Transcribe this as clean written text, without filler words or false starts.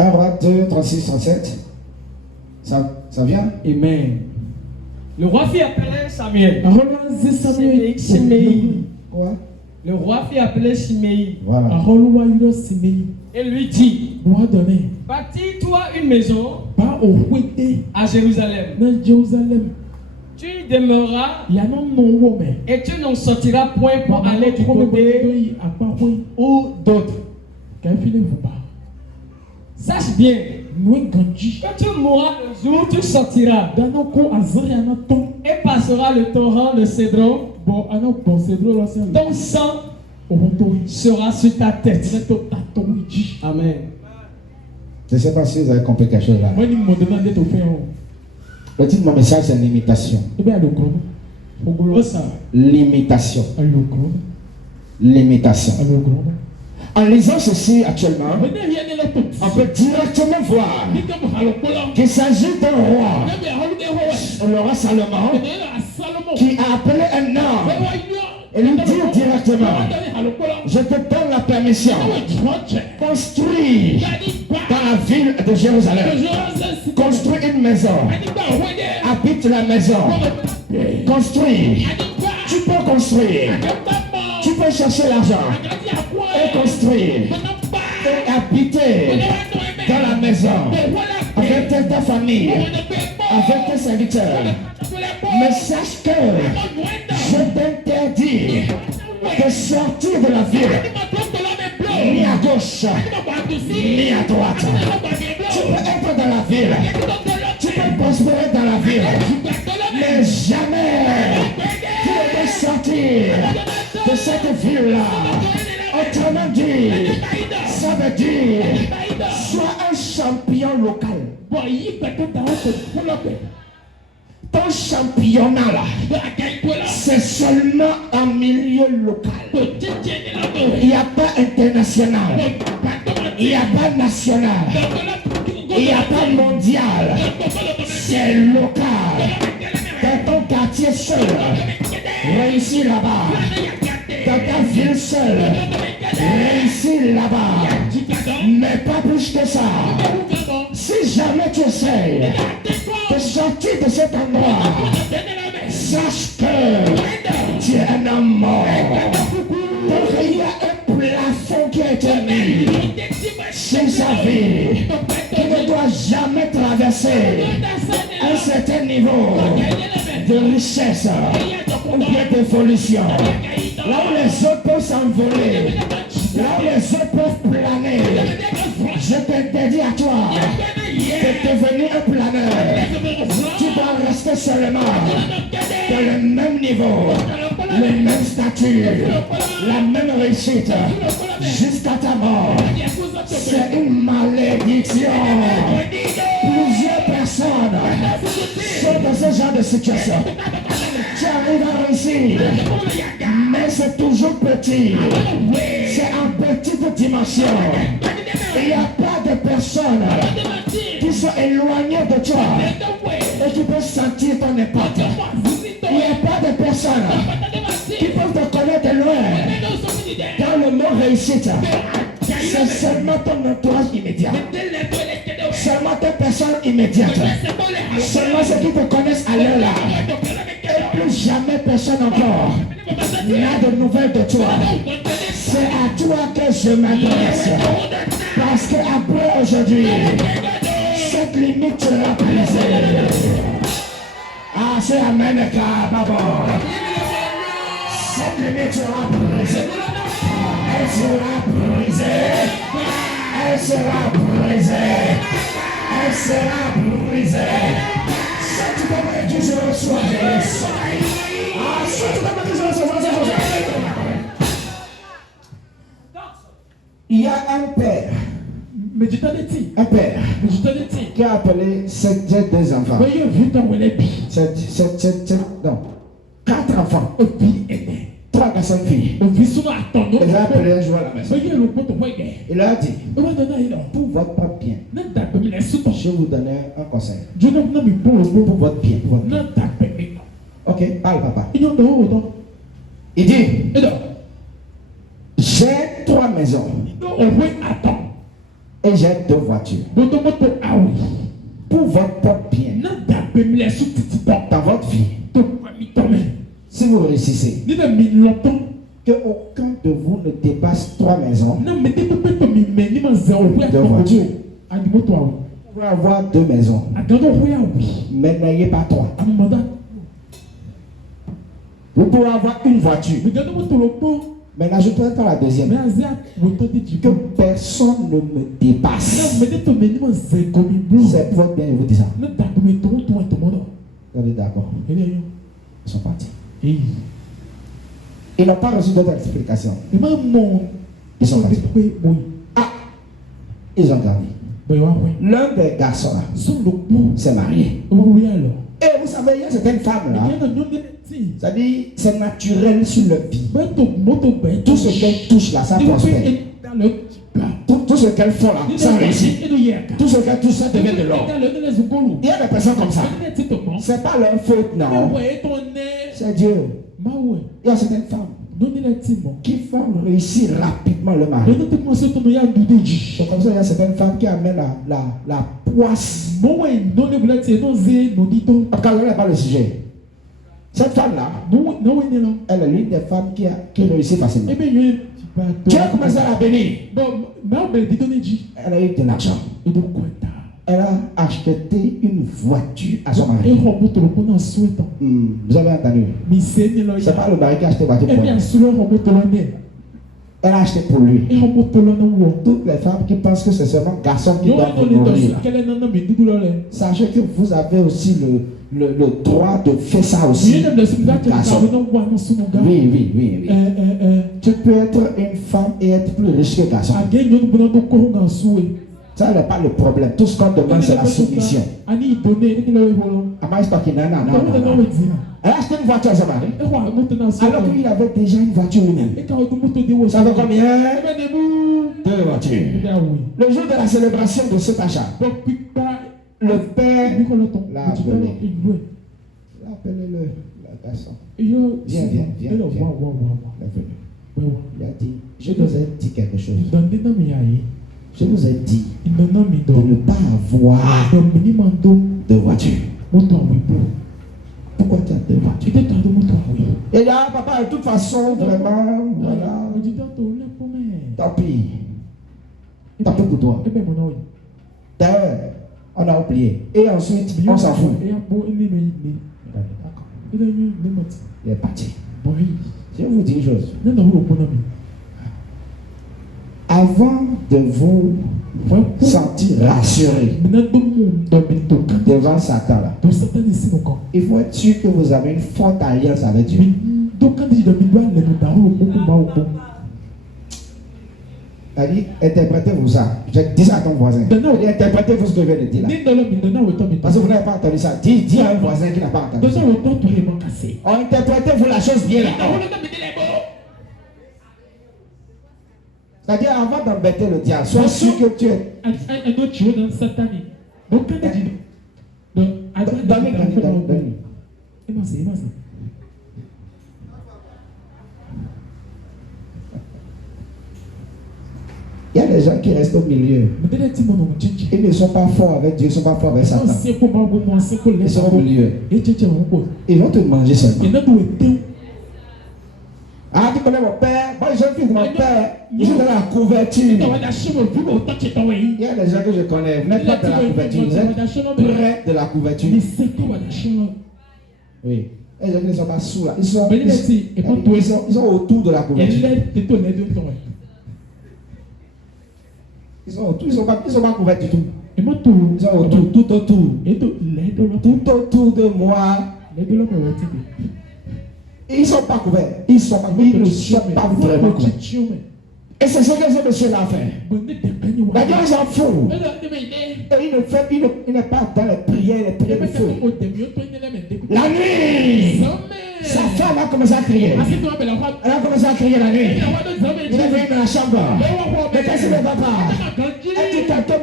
1 roi 2, 36, 37. Ça vient? Amen. Le roi fit appeler Samuel. Quoi? Le roi fit appeler Shimei. Voilà. Et lui dit, bâtis-toi une maison à Jérusalem. Tu y demeureras et tu n'en sortiras point pour aller du côté ou d'autre. Sache bien, quand tu mourras le jour, tu sortiras et passeras le torrent de Cédron. Ton sang sera sur ta tête. Amen. Je ne sais pas si vous avez compris quelque chose là. Le titre de mon message, c'est l'imitation. L'imitation. L'imitation. En lisant ceci actuellement, on peut directement voir qu'il s'agit d'un roi, le roi Salomon, qui a appelé un homme et lui dit directement, je te donne la permission, construis dans la ville de Jérusalem, construis une maison, habite la maison, construis, tu peux construire, tu peux chercher l'argent et construire et habiter dans la maison avec ta famille, avec tes serviteurs. Mais sache que je t'interdis de sortir de la ville, ni à gauche, ni à droite. Tu peux être dans la ville, tu peux prospérer dans la ville, mais jamais tu ne peux sortir de cette ville-là. Autrement dit, ça veut dire, sois un champion local. Ton championnat là, c'est seulement en milieu local. Il n'y a pas international, il n'y a pas national, il n'y a pas mondial, c'est local. Dans ton quartier seul, réussis là-bas. Dans ta ville seule, réussis là-bas. Mais pas plus que ça. Si jamais tu essaies de sortir de cet endroit, sache que tu es un homme mort. Donc il y a un plafond qui a été mis sur sa vie, qui ne doit jamais traverser un certain niveau de richesse ou bien d'évolution. Là où les autres peuvent s'envoler, là où les autres peuvent planer, je t'interdis à toi de devenir un planeur. Tu dois rester seulement dans le même niveau, le même statut, la même réussite, jusqu'à ta mort. C'est une malédiction. Plusieurs personnes sont dans ce genre de situation. Tu arrives à réussir, mais c'est toujours petit. C'est en petite dimension. Il n'y a pas de personnes qui sont éloignées de toi et qui peuvent sentir ton impact. Il n'y a pas de personnes qui peuvent te connaître de loin. Dans le mot réussite, c'est seulement ton entourage immédiat. Seulement tes personnes immédiates. Seulement ceux qui te connaissent à l'heure là. Et plus jamais personne encore n'a de nouvelles de toi. C'est à toi que je m'adresse. Parce qu'après aujourd'hui, cette limite sera brisée. Ah, c'est Amen, Babo. Cette limite sera brisée. Elle sera brisée. Elle sera brisée. Elle sera brisée. Si tu peux me dire, je reçois des soleils. Ah, si tu peux me dire, je reçois des soleils. Il y a un père. Un père qui a appelé ses deux enfants. Non, 4 enfants. 3 garçons et filles. Il a appelé un jour à la maison. Il a dit, pour votre bien, je vais vous donner un conseil. Pour votre bien. Ok, parle papa. Il dit, j'ai 3 maisons. Et j'ai 2 voitures. Pour votre propre bien. Dans votre vie. Si vous réussissez. Que aucun de vous ne dépasse 3 maisons. 2 voitures. Vous pouvez avoir 2 maisons. Mais n'ayez pas 3. Vous pouvez avoir une voiture. Mais n'ajoutez pas la deuxième. Que personne ne me dépasse. C'est votre bien, je vous dis ça. Vous êtes d'accord? Ils sont partis. Ils n'ont pas reçu d'autres explications. Ils sont partis. Ah, ils ont gardé. L'un des garçons là s'est marié. Et vous savez, il y a certaines femmes là, c'est-à-dire c'est naturel sur leur vie. Tout ce qu'elles touchent là, ça prospère. Tout ce qu'elles font là, ça réussit. Tout ce qu'elles touchent, ça devient de l'or. Il y a des personnes comme ça. C'est pas leur faute, non. C'est Dieu. Il y a certaines femmes qui font réussir rapidement le mari. C'est comme ça qu'il y a certaines femmes qui amènent la poisse. Quand on n'a pas le sujet. Cette femme-là, elle est l'une des femmes qui réussit facilement. Tu as commencé à la bénir. Elle a eu de l'argent. Elle a acheté une voiture à son mari. Vous avez entendu? C'est pas le mari qui a acheté la voiture pour elle. Elle a acheté pour lui. Toutes les femmes qui pensent que c'est seulement garçon qui doit vous nourrir. Sachez que vous avez aussi le droit de faire ça aussi. Garçon. Oui. Tu peux être une femme et être plus riche que garçon. Ça n'est pas le problème. Tout ce qu'on demande, c'est la soumission. Elle a acheté une voiture à son mari. Alors qu'il avait déjà une voiture lui-même. Ça fait combien? 2 voitures. Le jour de la célébration de cet achat, le père l'a appelé. Appelez-le, la garçon. Viens. Il a dit, je vous ai dit quelque chose. Je vous ai dit de ne pas avoir de voiture. Pourquoi tu as 2 voitures? Et là, papa, de toute façon, vraiment, voilà. Tant pis. Tant pis pour toi. D'ailleurs, on a oublié. Et ensuite, on s'en fout. Il est parti. Je vous dis une chose. Avant de vous sentir rassuré devant Satan là, il faut être sûr que vous avez une forte alliance avec Dieu. C'est-à-dire, interprétez-vous ça. Je dis ça à ton voisin. Interprétez-vous ce que je viens de dire là. Parce que vous n'avez pas entendu ça. Dis à un voisin qui n'a pas entendu ça. Interprétez-vous la chose bien là. C'est-à-dire, avant d'embêter le diable, sois sûr que tu es. Donne-lui. Il y a des gens qui restent au milieu. Ils ne sont pas forts avec Dieu, ils ne sont pas forts avec Satan. Ils sont au milieu. Ils vont te manger seulement. Ah, tu connais mon père? Moi, je suis mon père. Je suis dans la couverture. Il y a des gens que je connais. Vous n'êtes pas dans la couverture. Vous êtes près de la couverture. Oui. Les gens qui ne sont pas sous là. Ils sont autour de la couverture. Ils sont autour. Ils ne sont pas couverts du tout. Ils sont autour. Tout autour. Tout autour de moi. Et ils ne sont pas couverts. Ils ne sont pas vraiment couverts. Et c'est ce que ce monsieur-là a fait. D'ailleurs, ils s'en foutent. Et il n'est pas dans les prières de feu. La nuit, sa femme a commencé à crier. Elle a commencé à crier la nuit. Il est venu dans la chambre. Mais qu'est-ce que le papa? Elle dit tantôt,